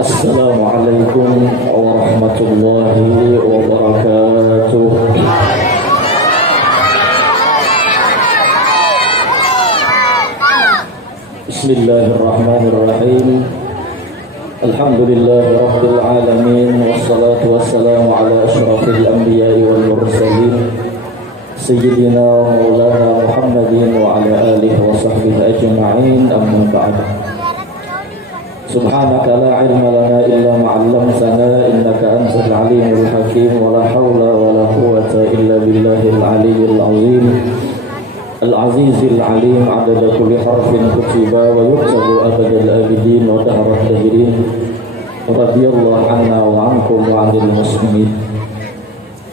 Assalamualaikum warahmatullahi wabarakatuh. Bismillahirrahmanirrahim. Alhamdulillahi rabbil alamin, wassalatu wassalamu ala asyrafil anbiya'i wal mursalin sayyidina wa maulana Muhammadin wa ala alihi wa sahbihi ajma'in, amma ba'd. Subhanaka la ilma lana illa ma 'allamtana innaka antal alimul hakim, wa la hawla wa la quwwata illa billahil aliyyil azim al-azizil alim, 'adada kulli harfin kutiba wa yuktabu abadal abidin wa dahrat dahirin. Radiyallahu anna wa ankum wa 'anil muslimin.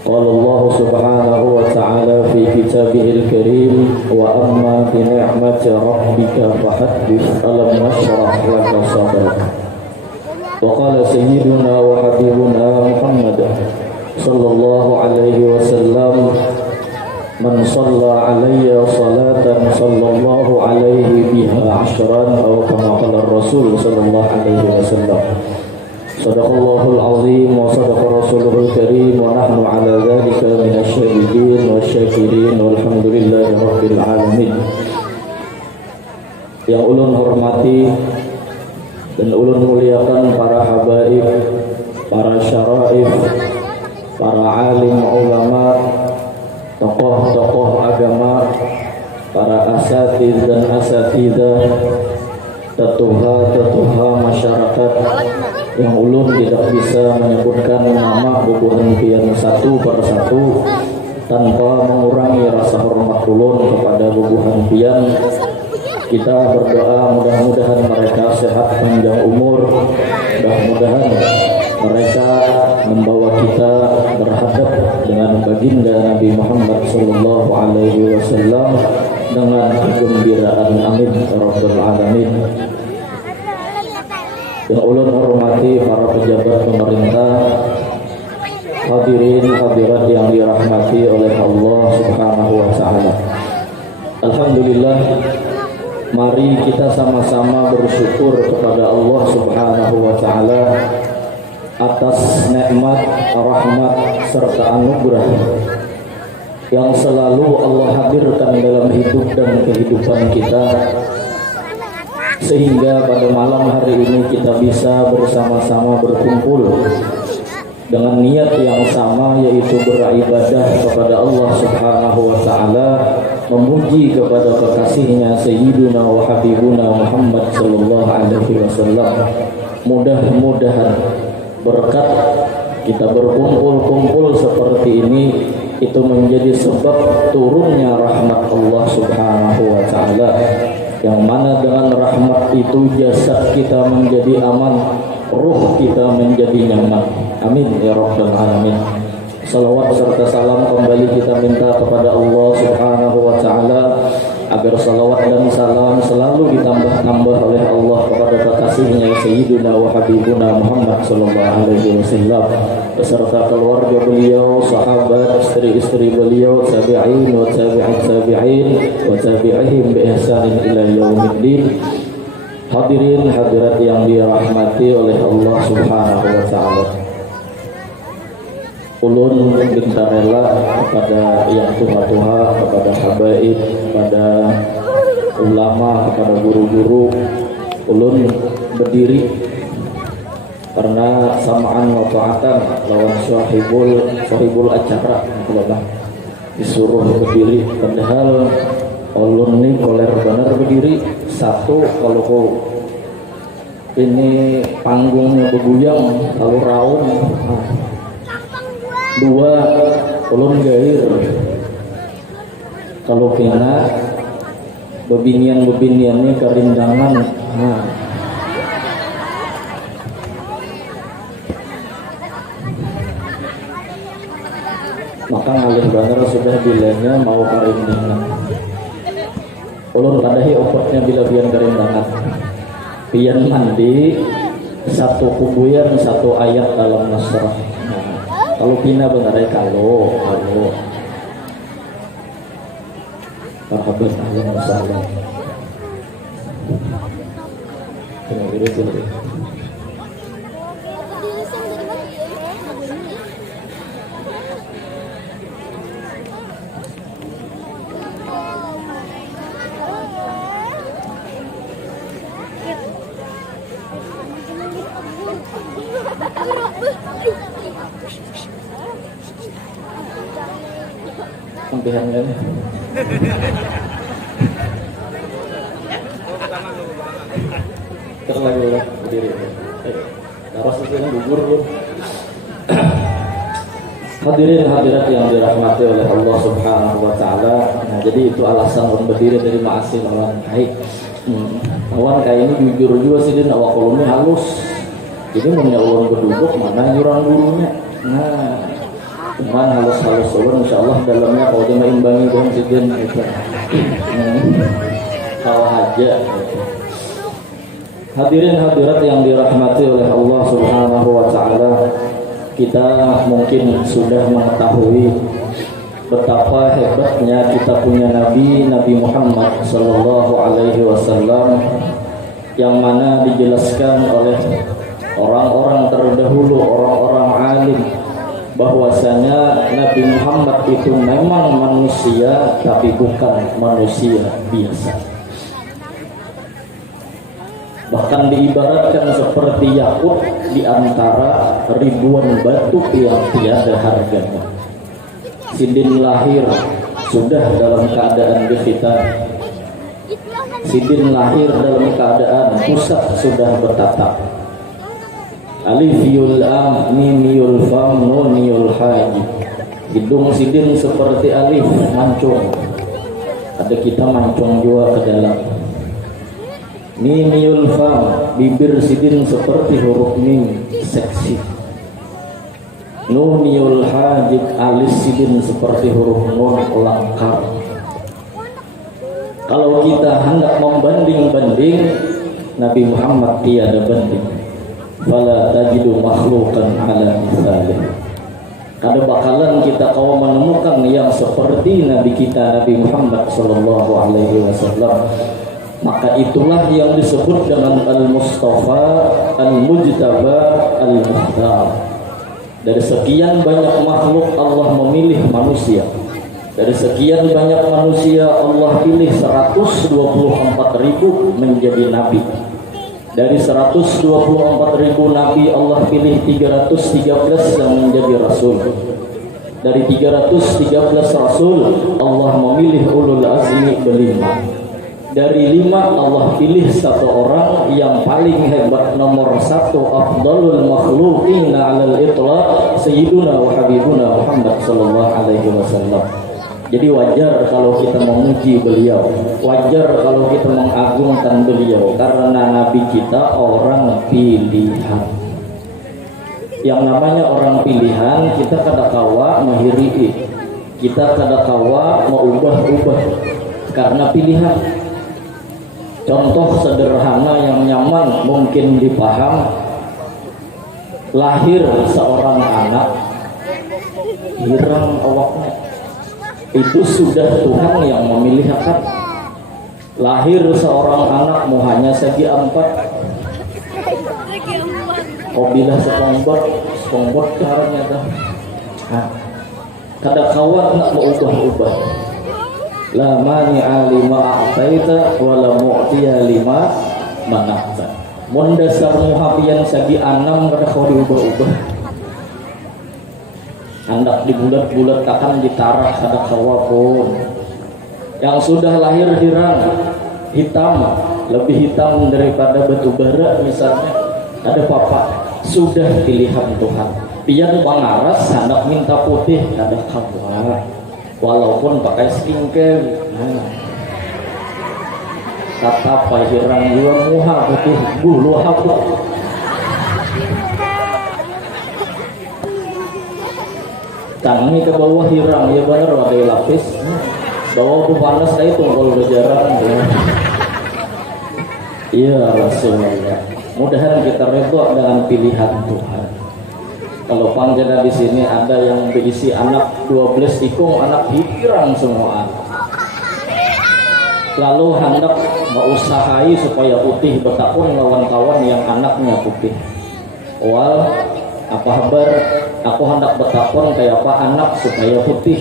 Qala Allah subhanahu wa ta'ala fi kitabihil karim, wa amma bi ni'mati rabbika fahaddits, alam nashrah laka sadrak. Wa qala sayyiduna wa habibuna Muhammad sallallahu alaihi wasallam, man shalla alayya salatan sallallahu alaihi biha ashran, atau kama qala Rasul sallallahu alaihi wasallam. Sadaqallahul azim wa sadaqa rasuluhul karim, wa nahnu ala dhalika minasyahidin wa syakirin, walhamdulillahi rabbil alamin. Yang ulun hormati dan ulun muliakan para habaib, para syaraif, para alim ulama, tokoh-tokoh agama, para asatiz dan asatidah, tetuha masyarakat yang ulun tidak bisa menyebutkan nama bubuhan pian satu persatu tanpa mengurangi rasa hormat ulun kepada bubuhan pian. Kita berdoa mudah-mudahan mereka sehat panjang umur, mudah-mudahan mereka membawa kita berhadap dengan baginda Nabi Muhammad sallallahu alaihi wasallam dengan kegembiraan. Amin ya rabbal alamin. Yang ulun hormati para pejabat pemerintah, hadirin hadirat yang dirahmati oleh Allah subhanahu wa ta'ala. Alhamdulillah, mari kita sama-sama bersyukur kepada Allah subhanahu wa ta'ala atas nikmat, rahmat serta anugerah yang selalu Allah hadirkan dalam hidup dan kehidupan kita, sehingga pada malam hari ini kita bisa bersama-sama berkumpul dengan niat yang sama, yaitu beribadah kepada Allah subhanahu wa ta'ala, memuji kepada kekasihnya Sayyiduna wa Habibuna Muhammad sallallahu alaihi wasallam. Mudah-mudahan berkat kita berkumpul-kumpul seperti ini itu menjadi sebab turunnya rahmat Allah subhanahu wa ta'ala, yang mana dengan rahmat itu jasad kita menjadi aman, ruh kita menjadi nyaman. Amin ya rabbal alamin. Salawat serta salam kembali kita minta kepada Allah subhanahu wa ta'ala, agar salawat dan salam selalu ditambah-tambah oleh Allah kepada kekasihnya Sayyiduna wa Habibuna Muhammad sallallahu alaihi wasallam, beserta keluarga beliau, sahabat, istri-istri beliau, tabi'in wa tabi'in tabi'in wa tabi'ihim bi ihsanin ila yaumiddin. Hadirin hadirat yang dirahmati oleh Allah subhanahu wa ta'ala, ulun minta rela kepada yang tuha-tuha, kepada habaib, kepada ulama, kepada guru-guru, ulun berdiri karena samaan wa ta'atan lawan sahibul acara, disuruh berdiri, padahal ulun ini koler benar berdiri. Satu, kalau ini panggungnya beguyang, kalau raung. Dua, ulun gair. Kalau kena bebinian-bebiniannya kerindangan. Maka ngalih benar sudah bilangnya mau kerindangan. Ulun kadahi obatnya bila bian kerindangan. Pian mandi satu kubuyan satu ayat dalam nasrah. Kalau pina benar kalau marhaban ahlan wa sahlan. Sampihan kan? Terlalu lah berdiri. Taruh sesuatu gugur pun. Hadirin hadirat yang dirahmati oleh Allah Subhanahu wa taala. Nah, jadi itu alasan orang berdiri dari ma'asih lawan baik. Lawan kayak ini jujur juga sih dia awak kolomnya halus. Jadi punya orang berduduk mana nyurang gurunya. Nah, cuman halus-halus orang insyaallah dalamnya kalau dia imbangi dengan sidin gitu. Kalau aja. Hadirin hadirat yang dirahmati oleh Allah Subhanahu wa taala, kita mungkin sudah mengetahui betapa hebatnya kita punya Nabi Muhammad sallallahu alaihi wasallam yang mana dijelaskan oleh orang-orang terdahulu, orang-orang alim bahwasanya Nabi Muhammad itu memang manusia tapi bukan manusia biasa. Bahkan diibaratkan seperti yakut di antara ribuan batu yang tiada harganya. Sidin lahir sudah dalam keadaan dihitan. Sidin lahir dalam keadaan pusat sudah bertatap. Alif yul am mim yul fam nun yul haji. Hidung sidin seperti alif mancung. Ada kita mancung juga ke dalam. Mim yul fam, bibir sidin seperti huruf mim, seksi. Nun yul hajib, alis sidin seperti huruf nun, langkar. Kalau kita hendak membanding-banding, Nabi Muhammad tiada banding. Fala tajidu makhluqan ala mithalih. Kada bakalan kita kau menemukan yang seperti Nabi kita Nabi Muhammad sallallahu alaihi wasallam. Maka itulah yang disebut dengan Al-Mustafa, Al-Mujtaba, Al-Mukhtar. Dari sekian banyak makhluk Allah memilih manusia. Dari sekian banyak manusia Allah pilih 124.000 menjadi nabi. Dari 124.000 nabi Allah pilih 313 yang menjadi rasul. Dari 313 rasul Allah memilih ulul azmi berlima. Dari 5 Allah pilih 1 orang yang paling hebat, nomor 1, afdalul makhluqina 'alal itlaq sayyiduna wa habibuna Muhammad sallallahu alaihi wasallam. Jadi wajar kalau kita memuji beliau, wajar kalau kita mengagungkan beliau karena nabi kita orang pilihan. Yang namanya orang pilihan, kita kada kawa menghiri, kita kada kawa mengubah-ubah karena pilihan. Contoh sederhana yang nyaman mungkin dipaham, lahir seorang anak hirang awaknya, itu sudah Tuhan yang memilih akan. Lahir seorang anak muhanya segi 4, bila SpongeBob caranya dah. Kada kawan nak mengubah-ubah. La mani'a lima a'taita wa la mu'tiya lima mana'ta. Mun dasar muhabian sagi 6 kada kau diubah-ubah. Hendak dibulat-bulat akan ditarah kada kawa pun. Yang sudah lahir hirang, hitam, lebih hitam daripada batu bara misalnya. Ada papa, sudah pilihan Tuhan. Pian bangaras hendak minta putih kada kawa. Walaupun pakai skincare, kata apa hirang juga muha putih bulu apa. Tangi ke bawah hirang, ya benar ada lapis. Bawah tu panas saya tungkol berjarak. Iya Rasulullah. Mudahan kita redha dengan pilihan Tuhan. Kalau panjana di sini ada yang berisi anak 12 tikung, anak hirang semua. lalu hendak mengusahai supaya putih betapun lawan kawan yang anaknya putih. Wal apa kabar, aku hendak betapun kayak apa anak supaya putih.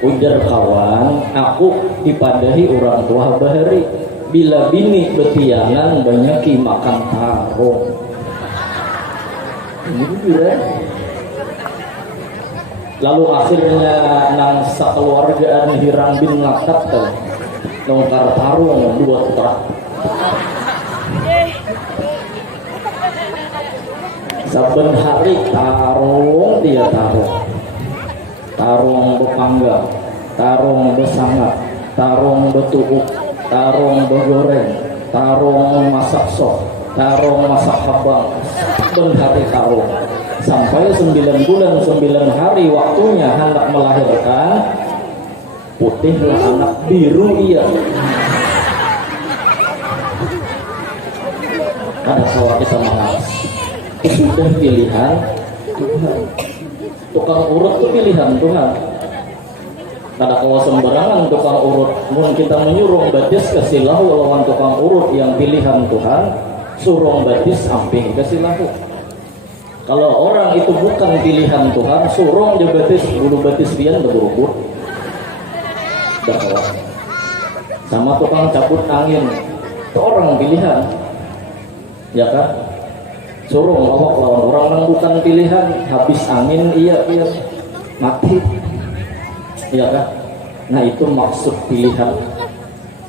Ujar kawan, aku dipadahi orang tua bahari, bila bini betianan banyaki makan tarung. Ini juga. Lalu akhirnya nang sakeluargaan hirang bin ngakat tuh nongkar tarung 2 truk. Saben hari tarung dia tarung bepanggang, tarung besangat, tarung betuuk, tarung begoreng, tarung masak sop, tarung masak habang. Saben hari tarung sampai 9 bulan 9 hari waktunya hendak melahirkan, putihlah anak, biru iya. Ada sawah kita mengas, sudah pilihan Tuhan. Tukang urut itu pilihan Tuhan. Kada kawa sembarangan tukang urut. Mun kita menyuruh batis kasih lahu lawan tukang urut yang pilihan Tuhan, suruh batis samping kasih lahu. Kalau orang itu bukan pilihan Tuhan, suruh dia batis, bulu batis pian berubur. Dah kawan. Sama tukang cabut angin, itu orang pilihan, ya kan? Suruh ngawak lawan orang yang bukan pilihan, habis angin iya mati, iya kan? Nah itu maksud pilihan.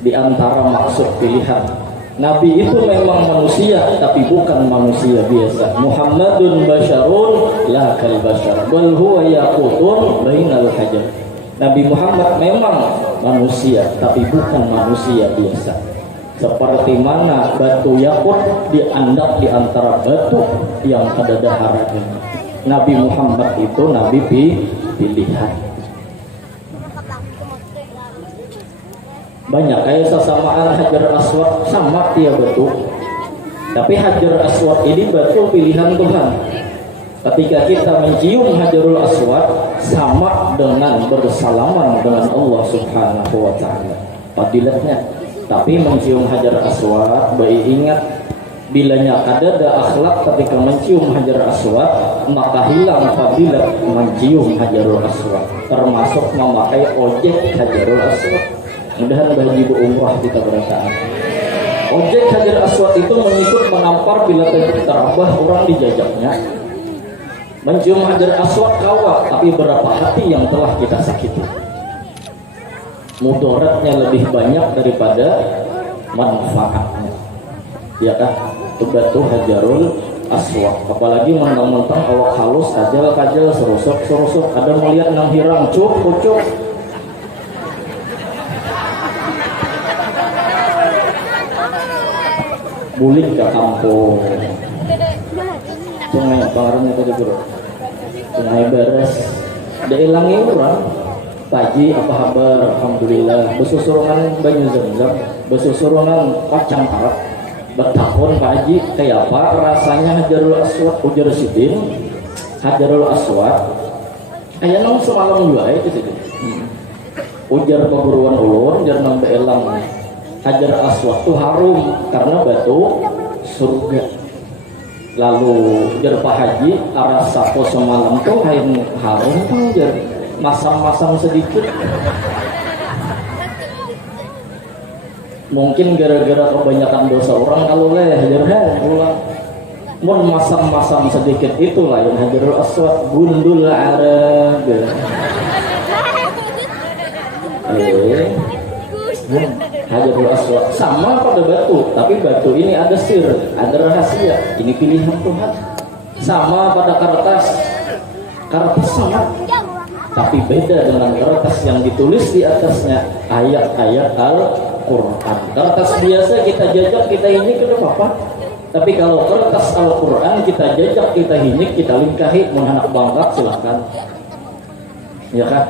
Di antara maksud pilihan, Nabi itu memang manusia tapi bukan manusia biasa. Muhammadun basyarun la kal basyar bal huwa yaqutun bainal hajar. Nabi Muhammad memang manusia tapi bukan manusia biasa. Seperti mana batu yakut diandak di antara batu yang ada daharannya. Nabi Muhammad itu nabi pilihan. Banyak kayak sesamaan Hajar Aswad sama dia batu. Tapi Hajar Aswad ini batu pilihan Tuhan. Ketika kita mencium Hajarul Aswad sama dengan bersalaman dengan Allah Subhanahu wa taala. Fadilatnya. Tapi mencium Hajar Aswad, baik ingat bilanya kadada akhlak ketika mencium Hajar Aswad, maka hilang fadilat mencium Hajarul Aswad, termasuk memakai ojek Hajarul Aswad. Mudahan bagi umrah kita berangkat. Ojek Hajar Aswad itu mengikut menampar bila terabah orang dijajaknya. Mencium Hajar Aswad kawa, tapi berapa hati yang telah kita sakiti. Mudaratnya lebih banyak daripada manfaatnya, ya kan? Itu batu Hajarul Aswad. Apalagi mentang-mentang awak halus, kajal serusuk, ada melihat nang hirang cuk bulik ke kampung. Sungai Pangaran itu dulu. Sungai beres, ada ilangi orang. Pagi apa kabar? Alhamdulillah. Besusurunan banyu zam-zam, besusurunan kacang Arab. Bertahun Pak Haji, kayak apa rasanya Hajarul Aswad? Ujar Sidin, Hajarul Aswad. Ayah nong semalam juga itu sih. Ujar perguruan ulun, ujar nang beelang. Hajar Aswad tuh harum karena batu surga. Lalu ujar Pak Haji, arah sapo semalam tuh harum tuh ujar. Masam-masam sedikit. Mungkin gara-gara kebanyakan dosa orang kalau pulang. Mun masam-masam sedikit itulah yang Hajarul Aswad gundul arab. Hajarul Aswad sama pada batu, tapi batu ini ada sir, ada rahasia. Ini pilihan Tuhan. Sama pada kertas sama. Tapi beda dengan kertas yang ditulis di atasnya ayat-ayat Al-Quran. Kertas biasa kita jajak, kita hinik, itu apa? Tapi kalau kertas Al-Quran kita jajak, kita hinik, kita lingkahi, anak bangga silahkan. Ya kan?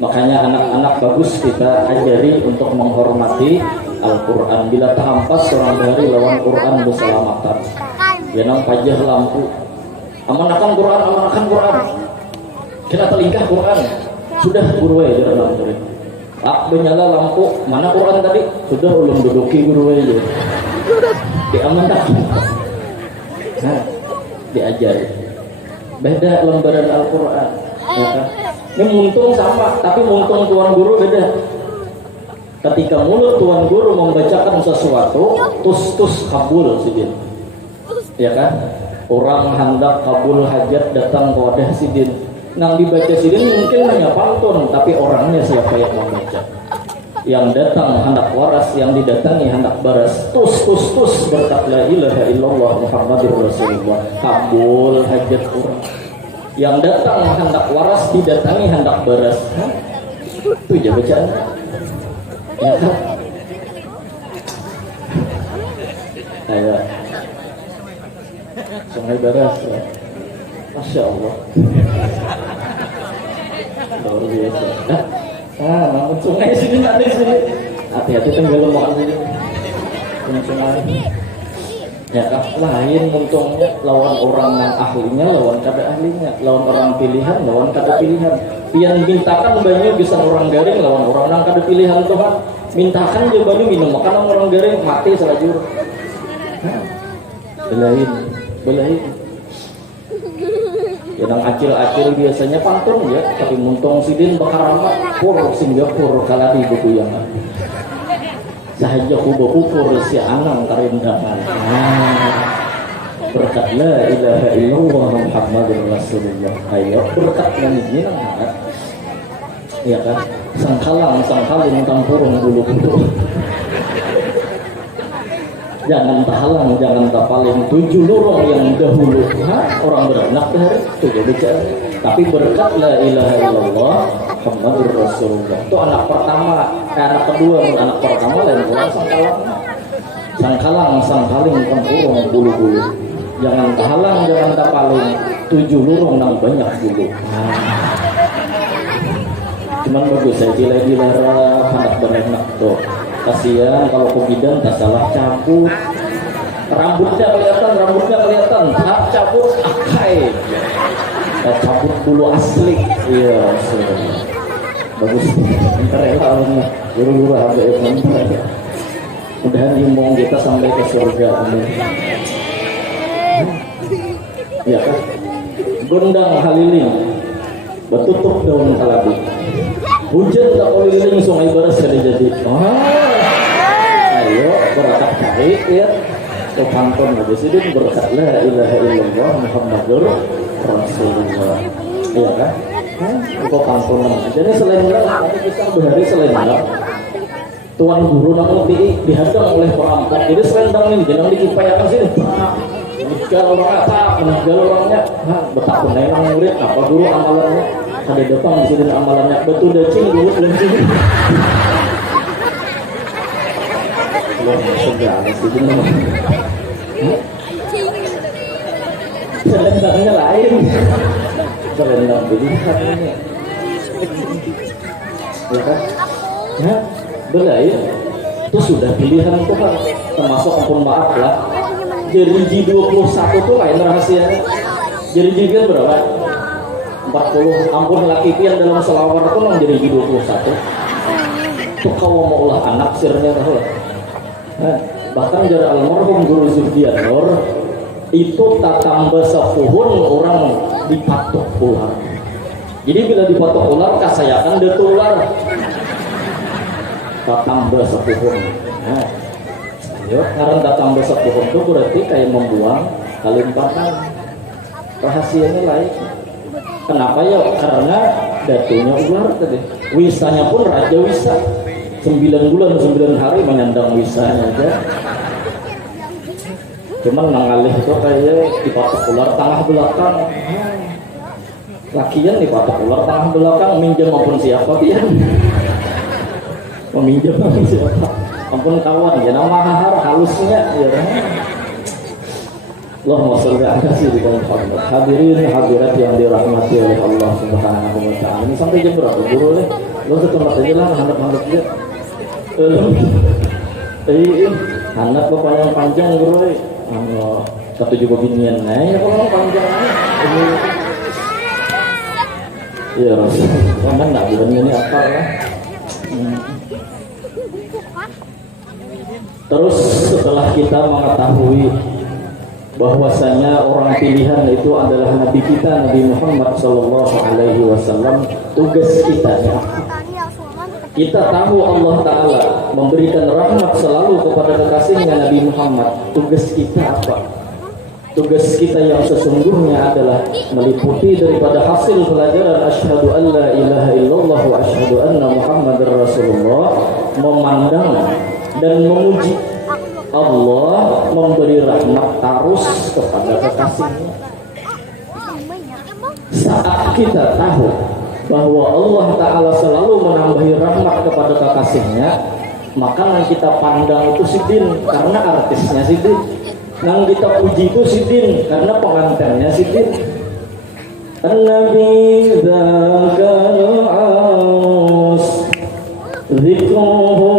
Makanya anak-anak bagus kita ajari untuk menghormati Al-Quran. Bila terhampas seorang dari lawan Quran berselamatan. Jangan pajah lampu. Amanakan Quran. Kena telingkah Quran. Sudah guru ya dalam murid. Menyala lampu, mana Quran tadi? Sudah ulun duduki guru aja. Diamankan. Nah, diajari. Beda lembaran Al-Quran, ya kan? Ini muntung sama, tapi muntung tuan guru beda. Ketika mulut tuan guru membacakan sesuatu, tus kabul sidin, ya kan? Orang hendak kabul hajat datang ke wadah sidin. Nang dibaca sidin mungkin hanya pantun, tapi orangnya siapa yang membaca? Yang datang hendak waras, yang didatangi hendak baras. Tus berkat la ilaha illallah Muhammadur Rasulullah, kabul hajat orang. Yang datang hendak waras, didatangi hendak baras. Itu aja bacaan. Ya kan? Ayo. Sungai baras ya. Masya Allah. Luar biasa. Namun sungai sini ada di sini. Hati-hati tenggelam makan sini. Sungai. Ya kan? Lain untungnya lawan orang yang ahlinya, lawan kada ahlinya, lawan orang pilihan, lawan kada pilihan. Yang mintakan banyak bisa orang garing, lawan orang yang kada pilihan Tuhan. Mintakan dia banyak minum, makan orang garing mati selajur. Belain. Yang acil-acil biasanya pantun ya, tapi muntung sidin bakaramat pur Singapura kaladi buku yang sahaja kubur si anang karindangan. Berkat la ilaha illallah Muhammadur Rasulullah. Ayo berkat ini nang ya kan, sangkaling tampurung bulu-bulu. Jangan tahalang, jangan tapaling 7 lorong yang dahulu. Orang beranak dari itu dia bicara. Tapi berkat la ilaha illallah Muhammadur Rasulullah. Itu anak pertama, anak kedua, anak pertama lain orang sangkaling tampurung bulu-bulu. Jangan tahalang, jangan tapaling 7 lorong nang banyak bulu. Cuman bagus saya dilara anak berenak tuh. Kasihan kalau kebidan tak salah cabut, rambutnya kelihatan, tak cabut akai, cabut bulu asli, iya, bagus, keren lah, guru-guru ada yang mudahan imong kita sampai ke surga, amin. Ya kan, gondang haliling, betutup daun kalabi. Hujan tak keliling sungai baras jadi. Ayo berakap cari ya. Ke pantun di sini berkat la ilaha illallah Muhammadur Rasulullah. Iya kan? Kok pantun. Jadi selain itu kita berhari selain itu. Tuan guru nang dihadang oleh perampok. Jadi selendang ini jangan dikipayakan sini. Meninggal orang apa? Meninggal orangnya. Betapa nang murid apa guru amalannya? Ada depan di sini amalannya betul dacing dulu lencing. Belum segala sih nama. Selendangnya lain. Selendang pilihan ini. Ya kan? Belain. Itu sudah pilihan Tuhan. Termasuk ampun maaf lah. Jeriji 21 tuh lain rahasianya. Jeriji kan berapa? 40 ampun laki pian dalam selawat itu nang jadi 21 itu kau mau ulah anak sirnya tahu lah. Bahkan jara almarhum Guru Zulfianur itu tak tambah sepuhun orang dipatok ular. Jadi bila dipatok ular kasayakan dia tular tak tambah sepuhun. Karena tak tambah sepuhun itu berarti kayak membuang kalimpatan. Rahasianya lain. Kenapa ya? Karena datunya ular tadi. Wisanya pun Raja Wisa. 9 bulan 9 hari menyandang wisanya aja. Cuman nangalih itu kayak dipatok ular tengah belakang. Lakian dipatok ular tengah belakang, minjem maupun siapa dia. Meminjam maupun siapa. Ampun kawan, ya nama halusnya ya. Allahumma sholli ala sayyidina Muhammad. Hadirin hadirat yang dirahmati oleh Allah Subhanahu wa taala. Ini sampai jam berapa guru nih? Lo setempat aja lah handap-handap aja. Handap bapak yang panjang guru nih. Satu juga binian ya kalau panjang ini. Ya Rasul. Mana nak bilangnya ini apa lah? Terus setelah kita mengetahui bahwasanya orang pilihan itu adalah Nabi kita Nabi Muhammad Sallallahu Alaihi Wasallam, tugas kita ya. Kita tahu Allah Ta'ala memberikan rahmat selalu kepada kekasihnya Nabi Muhammad. Tugas kita apa? Tugas kita yang sesungguhnya adalah meliputi daripada hasil pelajaran asyhadu an la ilaha illallah wa asyhadu anna muhammadar rasulullah, memandang dan memuji Allah memberi rahmat terus kepada kekasihnya. Saat kita tahu bahwa Allah Ta'ala selalu menambahi rahmat kepada kekasihnya, maka yang kita pandang itu sidin karena artisnya sidin, yang kita puji itu sidin karena pengantinnya sidin. An-Nabi dzakal aus dzikruhu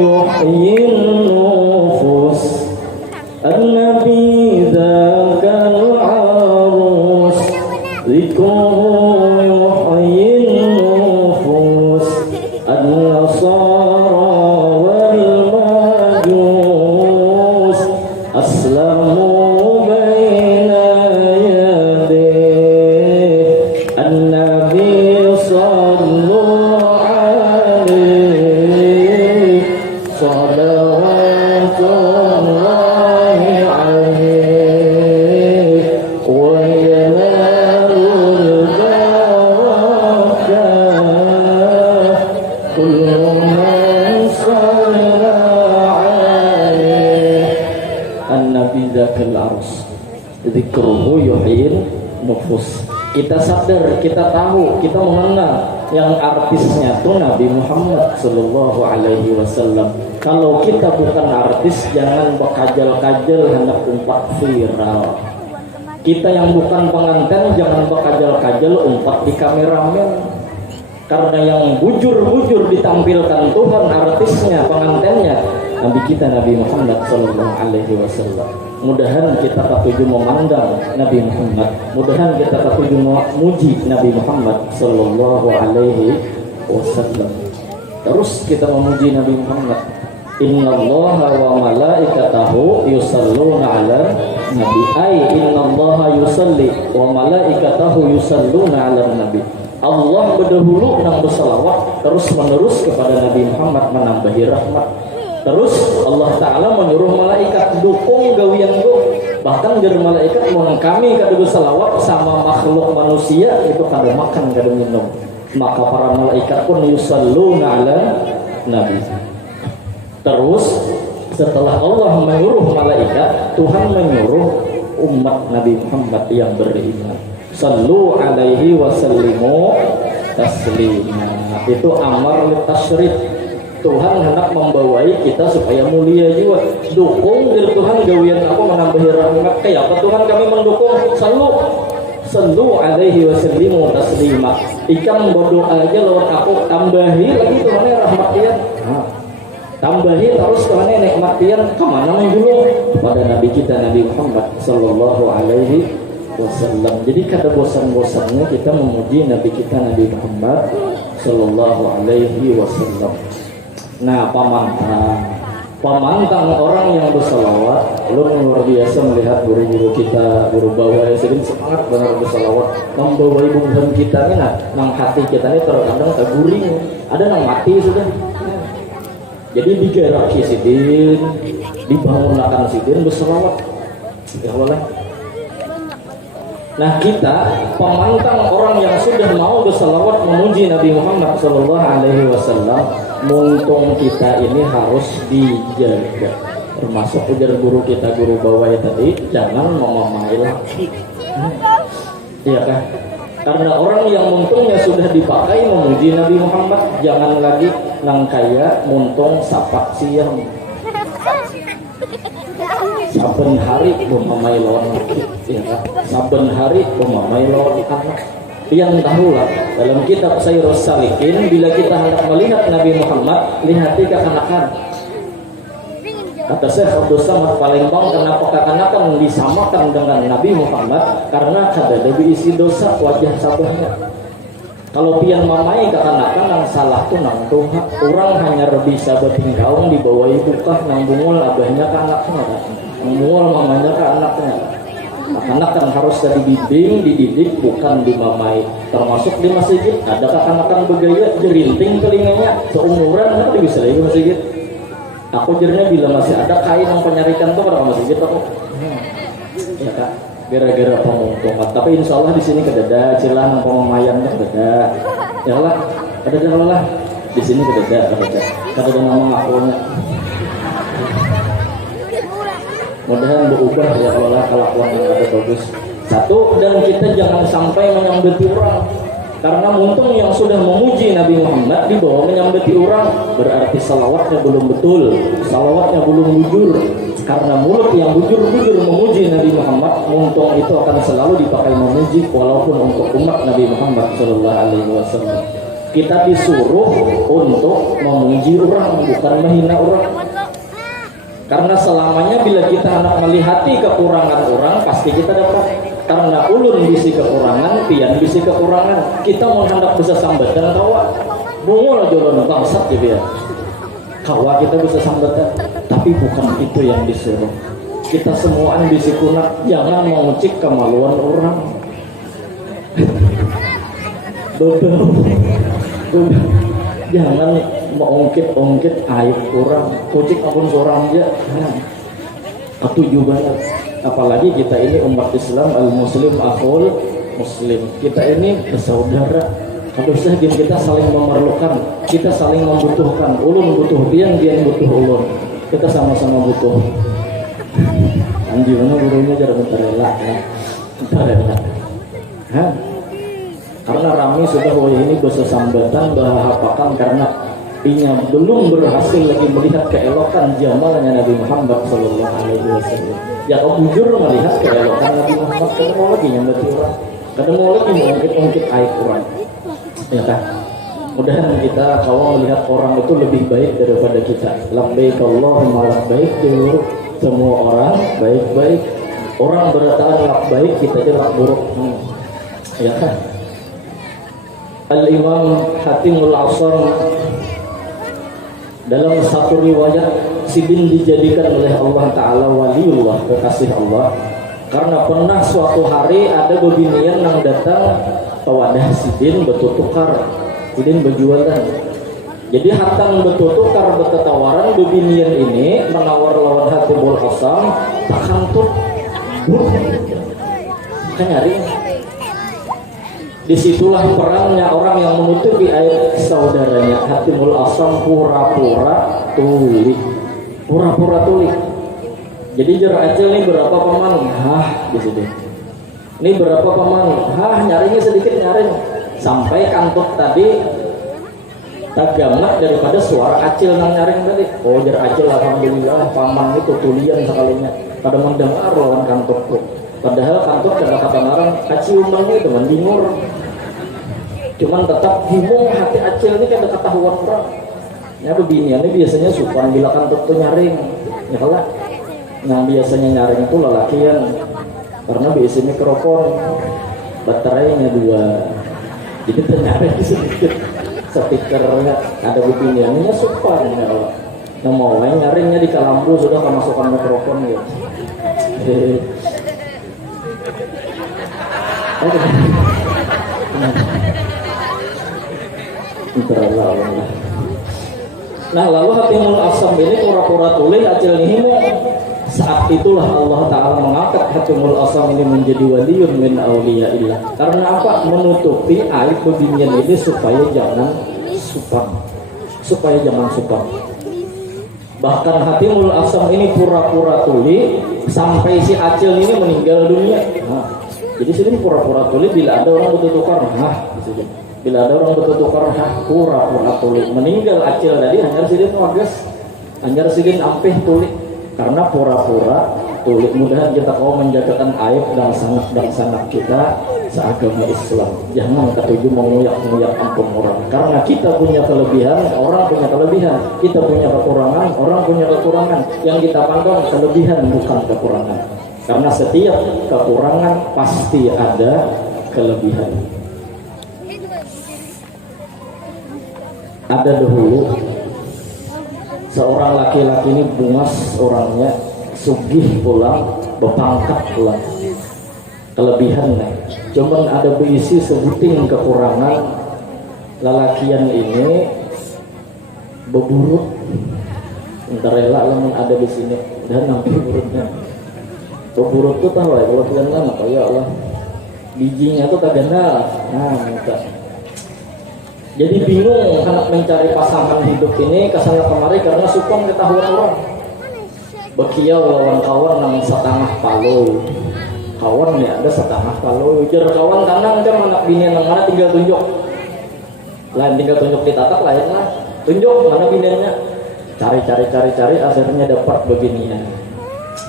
yuhyin nufus. An-Nabi dzakal aus dzikruhu nufus. Kita sadar, kita tahu, kita mengenal yang artisnya itu Nabi Muhammad Sallallahu Alaihi Wasallam. Kalau kita bukan artis, jangan bekajal-kajal hendak umpat viral. Kita yang bukan pengantin, jangan bekajal-kajal umpat di kameramen. Karena yang bujur-bujur ditampilkan Tuhan artisnya, pengantinnya Nabi kita Nabi Muhammad Sallallahu Alaihi Wasallam. Mudahan kita ketujuh memandang Nabi Muhammad, mudahan kita ketujuh memuji Nabi Muhammad Sallallahu Alaihi Wasallam. Terus kita memuji Nabi Muhammad. Innallaha wa malaikatahu yusalluna ala nabi. Ay innallaha yusalli wa malaikatahu yusalluna ala nabi. Allah berdahulu nang bersalawat terus menerus kepada Nabi Muhammad menambahi rahmat. Terus Allah Ta'ala menyuruh malaikat dukung gawian go. Bahkan dari malaikat mau kami kada bersalawat sama makhluk manusia itu kada makan kada minum. Maka para malaikat pun yusalluna ala nabi. Terus setelah Allah menyuruh malaikat, Tuhan menyuruh umat Nabi Muhammad yang beriman. Sallu alaihi wa sallimu taslima. Itu amar li tasyrif. Tuhan hendak membawai kita supaya mulia juga. Dukung dari Tuhan gawian apa menambahi rahmat. Kayak apa Tuhan kami mendukung? Sallu alaihi wa sallimu taslima. Ikan berdoa aja lewat aku tambahi lagi Tuhan rahmat dia. Tambahi terus Tuhan nikmat dia kemana dulu pada Nabi kita Nabi Muhammad Sallallahu Alaihi Wasallam. Jadi kata bosan-bosannya kita memuji Nabi kita Nabi Muhammad Sallallahu Alaihi Wasallam. Nah, pamantang orang yang bersalawat, lu luar biasa melihat guru-guru kita, guru bawah yang sering semangat benar bersalawat, membawa bungkam kita ini, nang hati kita ini terkadang terguring, ada nang mati sudah. Jadi digeraki sidin, dibangunkan sidin bersalawat, ya boleh. Nah kita pemantang orang yang sudah mau bersalawat memuji Nabi Muhammad Sallallahu Alaihi Wasallam, muntung kita ini harus dijaga. Termasuk ujar guru kita guru bawah tadi, jangan memamai laki. Iya kan? Karena orang yang muntungnya sudah dipakai memuji Nabi Muhammad, jangan lagi nang kaya muntung sapak siang. Saben hari memamai lawan laki, ya kan? Saben hari memamai lawan anak. Yang tahulah dalam kitab Sayyidus Salikin, bila kita hendak melihat Nabi Muhammad, lihati kekanakan. Kata Syekh Abdul Samad Palembang, kenapa kekanakan disamakan dengan Nabi Muhammad? Karena kada ada isi dosa wajah sabahnya. Kalau pian mamai kekanakan yang salah tuh nang tuha orang hanya bisa bertinggaung di bawah ibu kah nang bungul abahnya ke anaknya, nang bungul mamanya ke anaknya. Anak kan harus dibimbing, dididik, bukan dimamai. Termasuk di masjid ada kakak-kakak bergaya jerinting telinganya seumuran kan bisa lagi masjid. Aku jernya bila masih ada kain yang penyarikan tuh pada masjid aku. Ya kak, gara-gara pemuntungan. Tapi insya Allah di sini kedada, cilang pemamayan kedada. Ya lah, kedada lah. Di sini kedada. Nama akunya. Mudah-mudahan berubah ya Allah kelakuan yang ada bagus. Satu, dan kita jangan sampai menyambeti orang. Karena muntung yang sudah memuji Nabi Muhammad di bawah menyambeti orang, berarti salawatnya belum betul, salawatnya belum bujur. Karena mulut yang bujur-bujur memuji Nabi Muhammad, muntung itu akan selalu dipakai memuji walaupun untuk umat Nabi Muhammad Shallallahu Alaihi Wasallam. Kita disuruh untuk memuji orang, bukan menghina orang. Karena selamanya bila kita hendak melihati kekurangan orang, pasti kita dapat. Karena ulun bisi kekurangan, pian bisi kekurangan. Kita mau hendak bisa sambatan kawa, bungul jolon bangsat gitu ya. Kawa kita bisa sambatan, tapi bukan itu yang disuruh. Kita semuaan bisi kunak, jangan mengucik kemaluan orang. Dodol. Jangan mengungkit-ungkit aib orang, kucik apun orang aja. Ketujuh banget. Apalagi kita ini umat Islam, al-muslim akhul muslim. Kita ini bersaudara. Harusnya kita saling memerlukan, kita saling membutuhkan. Ulun butuh dia butuh ulun. Kita sama-sama butuh. Anji mana gurunya jadi bentar rela. Karena Rami sudah ini bahasa sambatan bahapakan karena inya belum berhasil lagi melihat keelokan jamalnya Nabi Muhammad Sallallahu Alaihi Wasallam. Ya kau bujur melihat keelokan Nabi Muhammad, kadang mau lagi nyambati orang, kadang mau lagi mengungkit-ungkit aib orang. Ya kan? Mudah-mudahan kita kalau melihat orang itu lebih baik daripada kita. Labbaik Allahumma labbaik, dulu semua orang baik-baik. Orang berkata labbaik, kita aja buruk. Ya kan? Al-Imam Hatimul Asam dalam satu riwayat, Sidin dijadikan oleh Allah Ta'ala waliullah, kekasih Allah, karena pernah suatu hari ada bebinian yang datang tawadah Sidin bertukar, Sidin berjualan. Jadi hatang bertukar bertetawaran, bebinian ini menawar lawan Hatimul Asam tak kantuk kan nyari. Disitulah perannya orang yang menutupi aib saudaranya. Hatimul Asam pura-pura tuli, pura-pura tuli. Jadi jarak acil ini berapa paman? Hah, di sini. Ini berapa paman? Hah, nyarinya sedikit nyaring. Sampai kantuk tadi tagamat daripada suara acil yang nyaring tadi. Oh, jarak acil alhamdulillah paman itu tulian sekalinya. Pada mendengar lawan kantuk tuh. Padahal kantor kata-kata narang kaciumannya itu mendingur. Cuman tetap bingung hati acil ini kan ketahuan orang. Ya begini, ini biasanya suka bila kantor tuh nyaring. Ya kalau yang biasanya nyaring itu lelakian, karena biasanya kerokon, baterainya 2. Jadi ternyata sedikit stikernya ada beginiannya suka ya Allah. Nah mau nyaringnya di kalambu sudah kemasukan mikrofon gitu. Nah lalu Hatimul Asam ini pura-pura tuli acil nihimu. Saat itulah Allah Ta'ala mengangkat Hatimul Asam ini menjadi waliyun min awliyaillah. Karena apa? Menutupi aib bebinian ini supaya jangan supan. Bahkan Hatimul Asam ini pura-pura tuli sampai si acil ini meninggal dunia. Jadi sini pura-pura tuli bila ada orang bertukar, bila ada orang bertukar, pura-pura tuli. Meninggal acil tadi hanya sidin wagas, hanya sidin ampih tuli. Karena pura-pura tuli. Mudahan kita kau menjagakan aib dan sangat kita seagama Islam. Jangan ketujuh menguyak-nguyak ampun orang. Karena kita punya kelebihan, orang punya kelebihan. Kita punya kekurangan, orang punya kekurangan. Yang kita pandang kelebihan bukan kekurangan. Karena setiap kekurangan pasti ada kelebihan. ada dahulu seorang laki-laki ini bungas orangnya, sugih pulang, berpangkat pulang, kelebihan nih. Cuman ada berisi sebuting kekurangan, lelakian ini beburuk. Entar rela lamun ada di sini dan nanti buruknya. Beburuk tuh tahu ya kalau kalian kan apa ya Allah. Bijinya tuh kagak nah, minta. Jadi bingung anak mencari pasangan hidup ini kesana kemari karena supong ketahuan orang. Bekiau lawan kawan nang setengah palu. Kawan ya ada setengah palu. Jar kawan kanang jam anak bini nang mana tinggal tunjuk. Lain tinggal tunjuk di tatak lain lah. Tunjuk mana bininya. Cari akhirnya dapat beginian.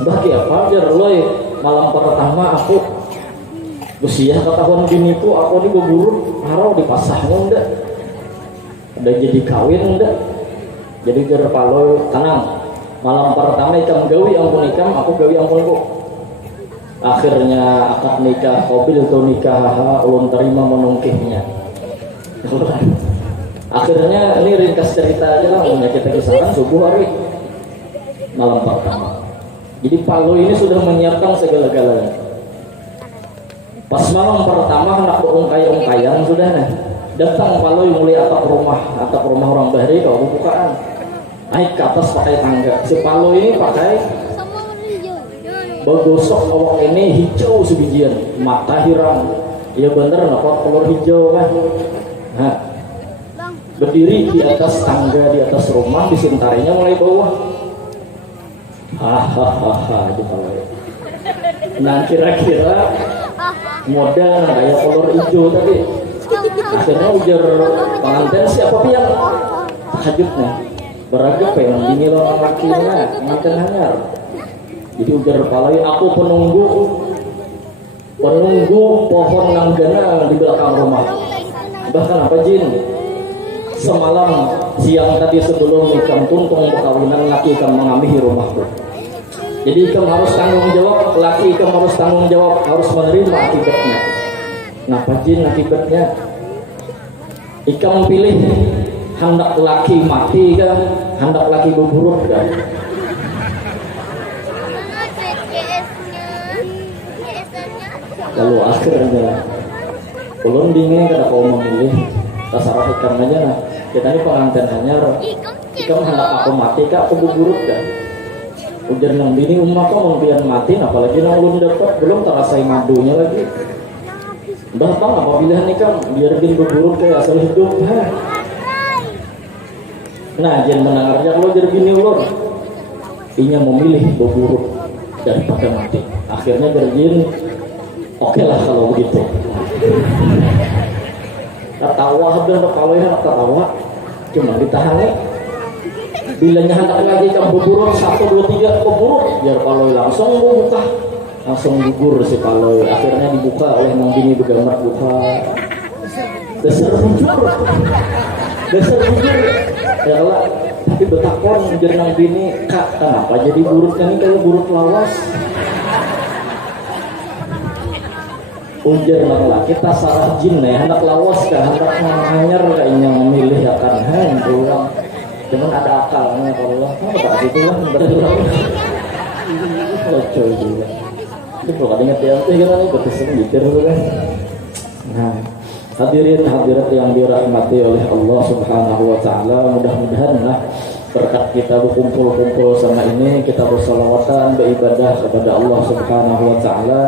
Bagi apa jar loy malam pertama aku usia ketahuan bini itu aku diburu harau dipasahnya enggak. Udah jadi kawin enggak. Jadi jar palo tenang. Malam pertama ikam gawi ampun ikam, aku gawi ampun ku. Akhirnya akad nikah, qabil tu nikah, ulun terima menungkihnya. Akhirnya ini ringkas cerita aja lah, punya kita kisahkan subuh hari malam pertama. Jadi Palu ini sudah menyiapkan segala-galanya. Pas malam pertama hendak berungkai-ungkayan sudah nih. Datang Palu yang mulai atap rumah orang Bahri kalau bukaan. Naik ke atas pakai tangga. Si Palu ini pakai bagosok awak ini hijau sebijian, mata hiram. Iya bener nampak kolor hijau kan. Nah, berdiri di atas tangga di atas rumah, disintarinya mulai bawah. Hahaha itu kalau. Nah kira-kira modal kayak kolor hijau tadi. Akhirnya ujar pengantin siapa yang tahajudnya beragam pengen ini loh lakinya pengantin hanyar. Jadi ujar palai aku penunggu pohon nanggana di belakang rumah. Bahkan apa jin? Semalam siang tadi sebelum ikam tuntung perkawinan laki ikam mengambil rumahku. Jadi ikam harus tanggung jawab, laki ikam harus tanggung jawab, harus menerima akibatnya. Ngapa jin akibatnya? Ikam pilih hendak laki mati kan, hendak laki berburuk kan. Lalu akhirnya ulun bingung kada kau memilih tasarruf ikam aja nah. Kita ini pengantin hanya ikam hendak aku mati kak aku berburuk kan. Ujar nang bini umah kok membiar mati apalagi nang ulun dapat belum terasai madunya lagi. Udah bang apa pilihan ikam biar bin berburuk kayak asal hidup. Nah jen mendengarnya kalau jadi bini ulun inya memilih berburuk daripada mati. Akhirnya berjin oke lah kalau begitu. Ketawa hampir kalau ya ketawa cuma ditahan nih. Bilanya hendak lagi kamu berburuk 1, 2, 3 keburuk biar kalau langsung buka langsung gugur si kalau akhirnya dibuka oleh nang bini begambar buka dasar bujur ya lah tapi betakon jadi nang bini kak kenapa jadi buruknya ini kayak buruk lawas. Ujar nang kita salah jin nih hendak lawas kan hendak nganyar kayaknya memilih akan pulang. Cuman ada akalnya kalau Allah tak gitu lah benar-benar lucu juga itu bukan ingat ya itu gimana nih berkesan mikir kan. Nah hadirin hadirat yang dirahmati oleh Allah subhanahu wa ta'ala, mudah-mudahan lah berkat kita berkumpul-kumpul sama ini kita bersalawatan beribadah kepada Allah subhanahu wa ta'ala,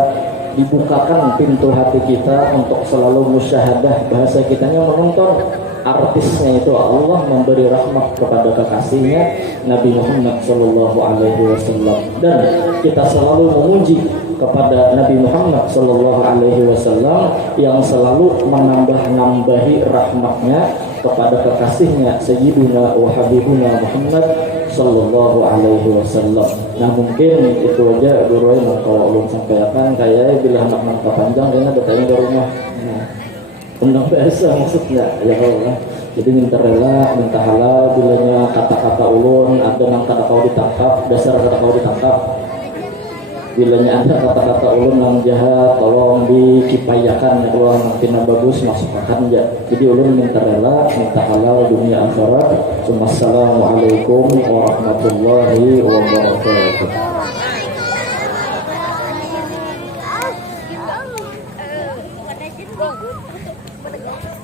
dibukakan pintu hati kita untuk selalu musyahadah, bahasa kitanya menonton artisnya itu Allah memberi rahmat kepada kekasihnya Nabi Muhammad Sallallahu Alaihi Wasallam, dan kita selalu memuji kepada Nabi Muhammad Sallallahu Alaihi Wasallam yang selalu menambah-nambahi rahmatnya kepada kekasihnya Sayyidina wa Habibuna Muhammad Sallallahu Alaihi Wasallam. Nah mungkin itu aja Guru yang kalau ulun sampaikan, kayak bila anak-anak panjang kayaknya bertanya ke rumah. Undang biasa maksudnya ya Allah. Jadi minta rela, minta halal bilanya kata-kata ulun ada nang kada kau ditangkap, dasar kada kau ditangkap. bilanya ada kata-kata ulun yang jahat tolong dicipayakan ya, kalau nanti bagus masukkan ya. Jadi ulun minta rela, minta halal dunia akhirat. Wassalamualaikum warahmatullahi wabarakatuh.